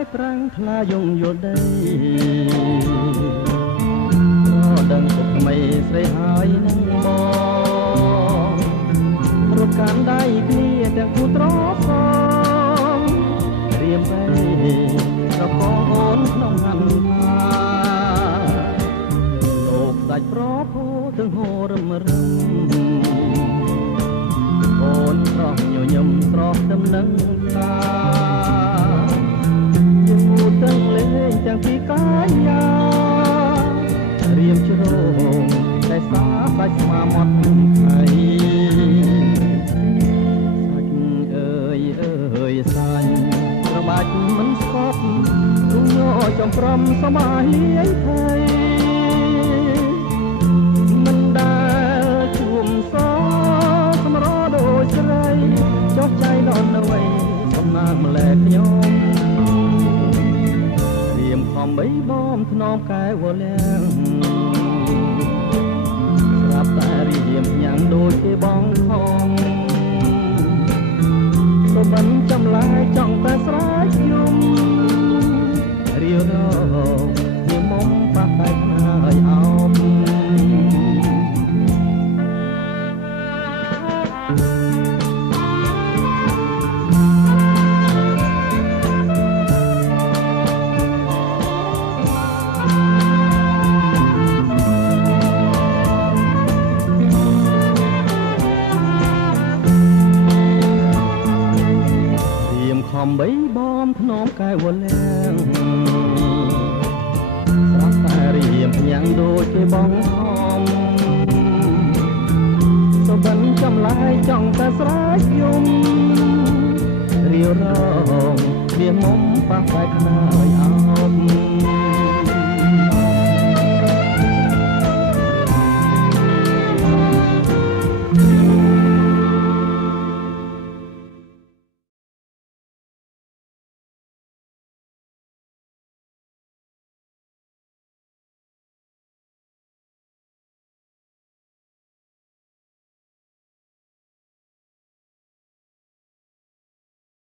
យត្រាំងថ្លាយងយល់ដីក៏ដឹងពុកមេស្រីហើយនឹងបងរត់កាន់ដៃគ្នាទាំងគូត្រសងរៀមបីប្រកងអូនក្នុងហន្តាលោកសាច់ប្រភោទាំងហូររឹមរឹមអូនស្រស់ញញឹមស្រស់ដំណឹងតាយើងងូតទាំងលេងទាំងពីកាយារៀមជ្រងតែសាសាច់ស្មាមាត់ไทยសាច់អើយអើយសាច់ប្របាច់មិនស្កប់ទុំញ័រចំព្រំសមាហិយភ័យមិនដែលជួមសសម្រដូចស្រីចុះចៃដល់នៅឯសំណាងម្លែកខ្ញុំរៀមខំបីបំថ្នមកែវលាំងស្រាប់តែរៀមញ៉ាំដូចគេបងខំសុបិនចំឡាយចង់តែស្រែកយំរៀវរងញមុំប៉ះតែខ្នើយអោបខំបីបំថ្នមកែវលាំងស្រាប់តែរៀមញ៉ាំងដូចគេបងខំសុបិនចំឡាយចង់តែស្រែកយំរៀវរងវាមុំប៉ះតែខ្នើយអោប